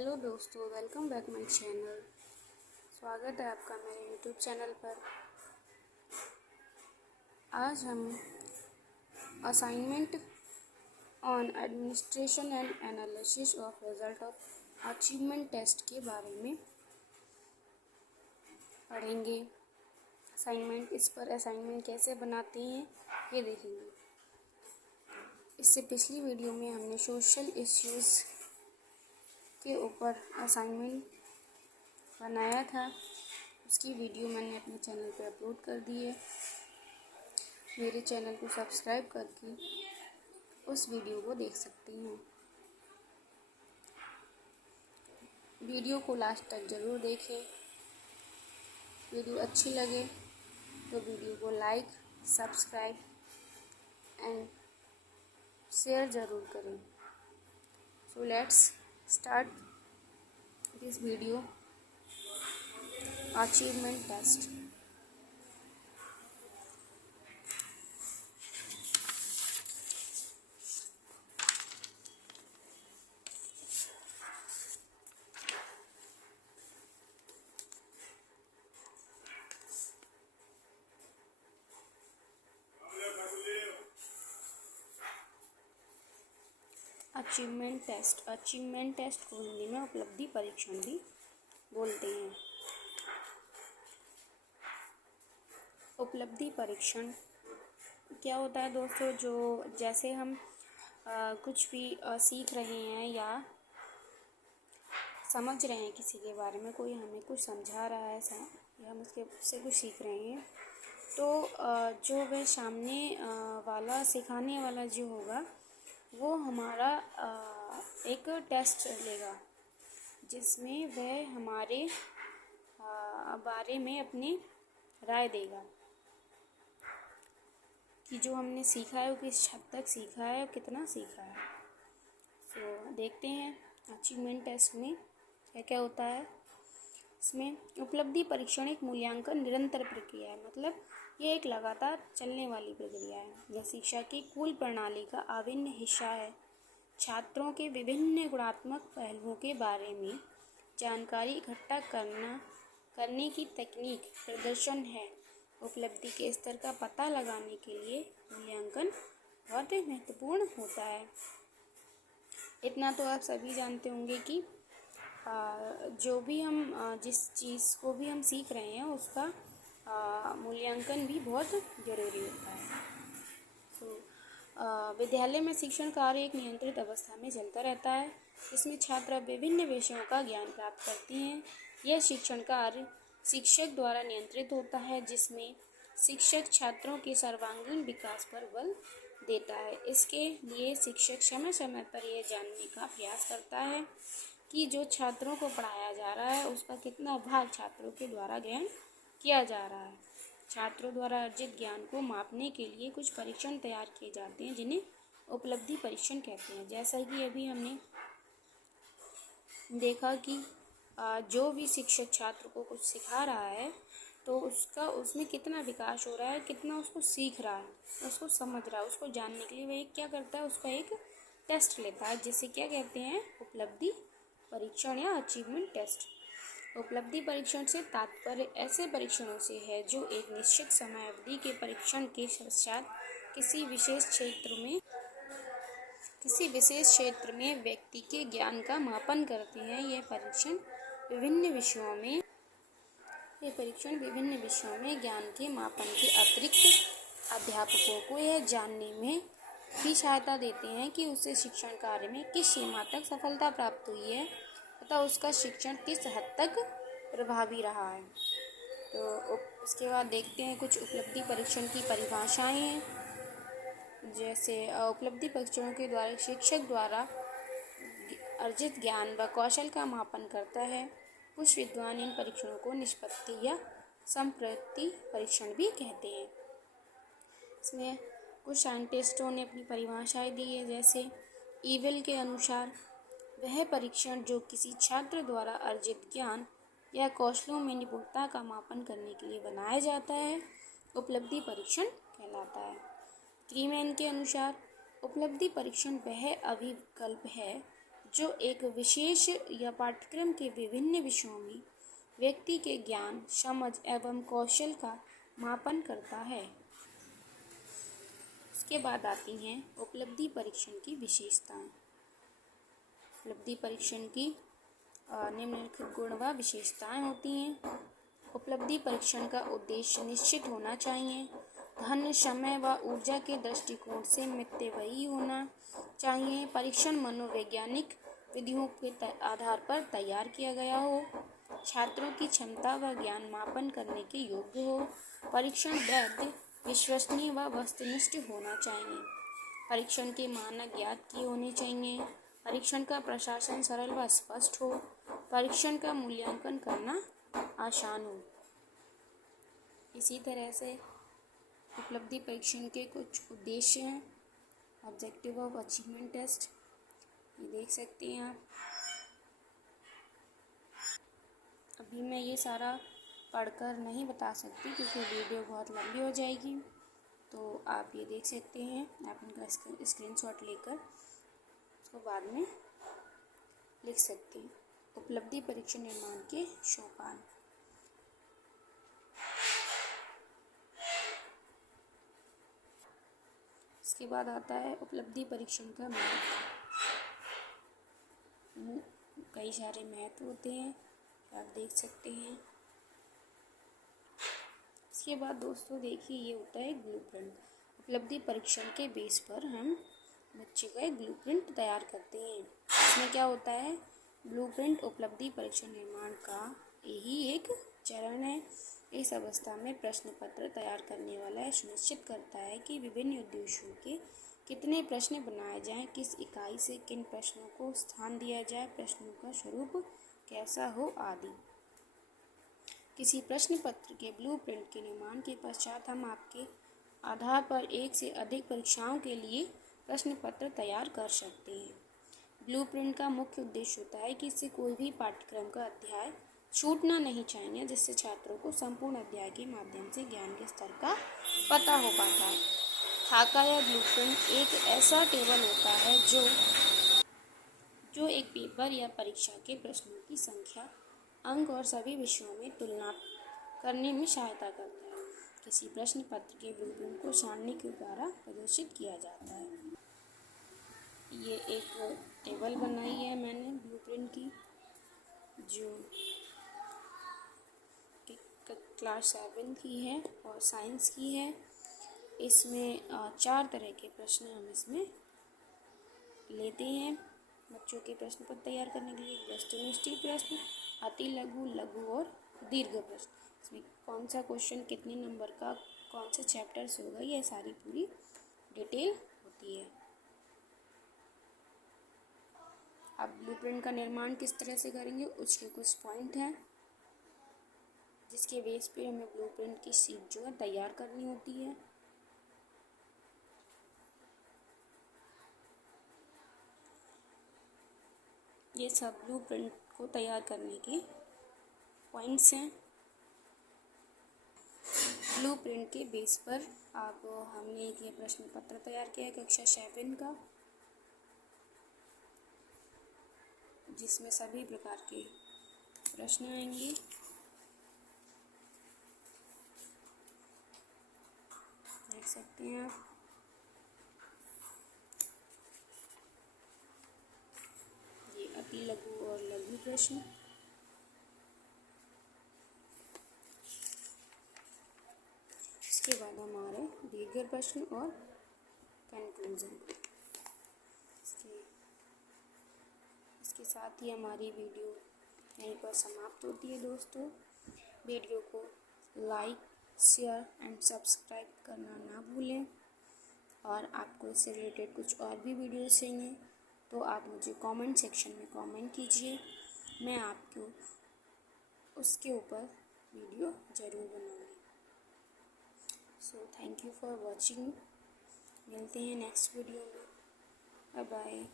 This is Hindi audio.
हेलो दोस्तों, वेलकम बैक माय चैनल। स्वागत है आपका मेरे यूट्यूब चैनल पर। आज हम assignment on administration and analysis of result of achievement test के बारे में पढ़ेंगे। इस पर असाइनमेंट कैसे बनाते हैं ये देखेंगे। इससे पिछली वीडियो में हमने सोशल इश्यूज़ के ऊपर असाइनमेंट बनाया था। उसकी वीडियो मैंने अपने चैनल पे अपलोड कर दी है। मेरे चैनल को सब्सक्राइब करके उस वीडियो को देख सकती हैं। वीडियो को लास्ट तक ज़रूर देखें। वीडियो अच्छी लगे तो वीडियो को लाइक, सब्सक्राइब एंड शेयर ज़रूर करें। So let's start this video achievement test। Achievement test को हिंदी में उपलब्धि परीक्षण भी बोलते हैं। उपलब्धि परीक्षण क्या होता है दोस्तों? जैसे हम कुछ भी सीख रहे हैं या समझ रहे हैं किसी के बारे में, कोई हमें कुछ समझा रहा है या हम उससे कुछ सीख रहे हैं, तो जो वह सामने वाला सिखाने वाला जो होगा वो हमारा एक टेस्ट लेगा, जिसमें वह हमारे बारे में अपनी राय देगा कि जो हमने सीखा है वो किस हद तक सीखा है और कितना सीखा है। तो देखते हैं अचीवमेंट टेस्ट में क्या क्या होता है। इसमें उपलब्धि परीक्षण एक मूल्यांकन निरंतर प्रक्रिया है, मतलब ये एक लगातार चलने वाली प्रक्रिया है। यह शिक्षा की कुल प्रणाली का अभिन्न हिस्सा है। छात्रों के विभिन्न गुणात्मक पहलुओं के बारे में जानकारी इकट्ठा करने की तकनीक प्रदर्शन है। उपलब्धि के स्तर का पता लगाने के लिए मूल्यांकन बहुत महत्वपूर्ण होता है। इतना तो आप सभी जानते होंगे कि जो भी हम जिस चीज़ को भी हम सीख रहे हैं उसका मूल्यांकन भी बहुत ज़रूरी होता है। विद्यालय में शिक्षण कार्य एक नियंत्रित अवस्था में चलता रहता है। इसमें छात्र विभिन्न विषयों का ज्ञान प्राप्त करते हैं। यह शिक्षण कार्य शिक्षक द्वारा नियंत्रित होता है, जिसमें शिक्षक छात्रों के सर्वांगीण विकास पर बल देता है। इसके लिए शिक्षक समय समय पर यह जानने का प्रयास करता है कि जो छात्रों को पढ़ाया जा रहा है उसका कितना भाग छात्रों के द्वारा ग्रहण किया जा रहा है। छात्रों द्वारा अर्जित ज्ञान को मापने के लिए कुछ परीक्षण तैयार किए जाते हैं, जिन्हें उपलब्धि परीक्षण कहते हैं। जैसा कि अभी हमने देखा कि जो भी शिक्षक छात्र को कुछ सिखा रहा है तो उसमें कितना विकास हो रहा है, कितना उसको सीख रहा है, उसको समझ रहा है, उसको जानने के लिए वह क्या करता है, उसका एक टेस्ट लेता है, जिसे क्या कहते हैं, उपलब्धि परीक्षण या अचीवमेंट टेस्ट। उपलब्धि परीक्षण से तात्पर्य ऐसे परीक्षणों से है जो एक निश्चित समय अवधि के परीक्षण के पश्चात किसी विशेष क्षेत्र में व्यक्ति के ज्ञान का मापन करते हैं। यह परीक्षण विभिन्न विषयों में ज्ञान के मापन के अतिरिक्त अध्यापकों को यह जानने में भी सहायता देते हैं कि उसे शिक्षण कार्य में किस सीमा तक सफलता प्राप्त हुई है तथा उसका शिक्षण किस हद तक प्रभावी रहा है। तो उसके बाद देखते हैं कुछ उपलब्धि परीक्षण की परिभाषाएं हैं। जैसे उपलब्धि परीक्षणों के द्वारा शिक्षक द्वारा अर्जित ज्ञान व कौशल का मापन करता है। कुछ विद्वान इन परीक्षणों को निष्पत्ति या संप्रति परीक्षण भी कहते हैं। इसमें कुछ साइंटिस्टों ने अपनी परिभाषाएं दी है। जैसे ईवेल के अनुसार वह परीक्षण जो किसी छात्र द्वारा अर्जित ज्ञान या कौशलों में निपुणता का मापन करने के लिए बनाया जाता है, उपलब्धि परीक्षण कहलाता है। क्रीमैन के अनुसार उपलब्धि परीक्षण वह अभिकल्प है जो एक विशेष या पाठ्यक्रम के विभिन्न विषयों में व्यक्ति के ज्ञान, समझ एवं कौशल का मापन करता है। उसके बाद आती हैं उपलब्धि परीक्षण की विशेषताएं। उपलब्धि परीक्षण की निम्नलिखित गुण व विशेषताएं होती हैं। उपलब्धि परीक्षण का उद्देश्य निश्चित होना चाहिए। धन, समय व ऊर्जा के दृष्टिकोण से मितव्ययी होना चाहिए। परीक्षण मनोवैज्ञानिक विधियों के आधार पर तैयार किया गया हो। छात्रों की क्षमता व ज्ञान मापन करने के योग्य हो। परीक्षण वैध, विश्वसनीय व वस्तुनिष्ठ होना चाहिए। परीक्षण के मानक ज्ञात किए होने चाहिए। परीक्षण का प्रशासन सरल व स्पष्ट हो। परीक्षण का मूल्यांकन करना आसान हो। इसी तरह से उपलब्धि परीक्षण के कुछ उद्देश्य हैं। ऑब्जेक्टिव ऑफ अचीवमेंट टेस्ट, ये देख सकते हैं आप। अभी मैं ये सारा पढ़कर नहीं बता सकती क्योंकि वीडियो बहुत लंबी हो जाएगी, तो आप ये देख सकते हैं। आप इनका स्क्रीनशॉट लेकर उसको बाद में लिख सकते हैं। उपलब्धि परीक्षण निर्माण के सोपान। इसके बाद आता है उपलब्धि परीक्षण का महत्व। कई सारे महत्व होते हैं, आप देख सकते हैं। इसके बाद दोस्तों देखिए, ये होता है ब्लूप्रिंट। उपलब्धि परीक्षण के बेस पर हम बच्चे का एक ब्लूप्रिंट तैयार करते हैं। इसमें क्या होता है, ब्लूप्रिंट उपलब्धि परीक्षण निर्माण का यही एक चरण है। इस अवस्था में प्रश्न पत्र तैयार करने वाला यह सुनिश्चित करता है कि विभिन्न उद्देश्यों के कितने प्रश्न बनाए जाएं, किस इकाई से किन प्रश्नों को स्थान दिया जाए, प्रश्नों का स्वरूप कैसा हो आदि। किसी प्रश्न पत्र के ब्लूप्रिंट के निर्माण के पश्चात हम आपके आधार पर एक से अधिक परीक्षाओं के लिए प्रश्न पत्र तैयार कर सकते हैं। ब्लूप्रिंट का मुख्य उद्देश्य होता है कि इससे कोई भी पाठ्यक्रम का अध्याय छूटना नहीं चाहिए, जिससे छात्रों को संपूर्ण अध्याय के माध्यम से ज्ञान के स्तर का पता हो पाता है। खाका या ब्लूप्रिंट एक ऐसा टेबल होता है जो एक पेपर या परीक्षा के प्रश्नों की संख्या, अंक और सभी विषयों में तुलना करने में सहायता करता है। किसी प्रश्न पत्र के ब्लूप्रिंट को सारणी के द्वारा प्रदर्शित किया जाता है। ये एक टेबल बनाई है मैंने ब्लूप्रिंट की, जो क्लास 7 की है और साइंस की है। इसमें 4 तरह के प्रश्न हम इसमें लेते हैं बच्चों के प्रश्न पत्र तैयार करने के लिए। वस्तुनिष्ठ प्रश्न, अति लघु, लघु और दीर्घ प्रश्न। इसमें कौन सा क्वेश्चन कितने नंबर का, कौन से चैप्टर से होगा, ये सारी पूरी डिटेल होती है। अब ब्लूप्रिंट का निर्माण किस तरह से करेंगे, उसके कुछ पॉइंट हैं जिसके बेस पे हमें ब्लूप्रिंट की शीट जो है तैयार करनी होती है। ये सब ब्लूप्रिंट को तैयार करने के पॉइंट्स हैं। ब्लूप्रिंट के बेस पर आप हमने एक ये प्रश्न पत्र तैयार किया है कक्षा 7 का, जिसमें सभी प्रकार के प्रश्न आएंगे। देख सकते हैं आप। ये अति लघु और लघु प्रश्न, इसके बाद हमारे दीर्घ प्रश्न और कंक्लूजन। इसके साथ ही हमारी वीडियो यहीं पर समाप्त होती है दोस्तों। वीडियो को लाइक, शेयर एंड सब्सक्राइब करना ना भूलें, और आपको इससे रिलेटेड कुछ और भी वीडियोस चाहिए तो आप मुझे कमेंट सेक्शन में कमेंट कीजिए, मैं आपको उसके ऊपर वीडियो ज़रूर बनाऊंगी। So thank you for watching. मिलते हैं नेक्स्ट वीडियो में। Bye bye.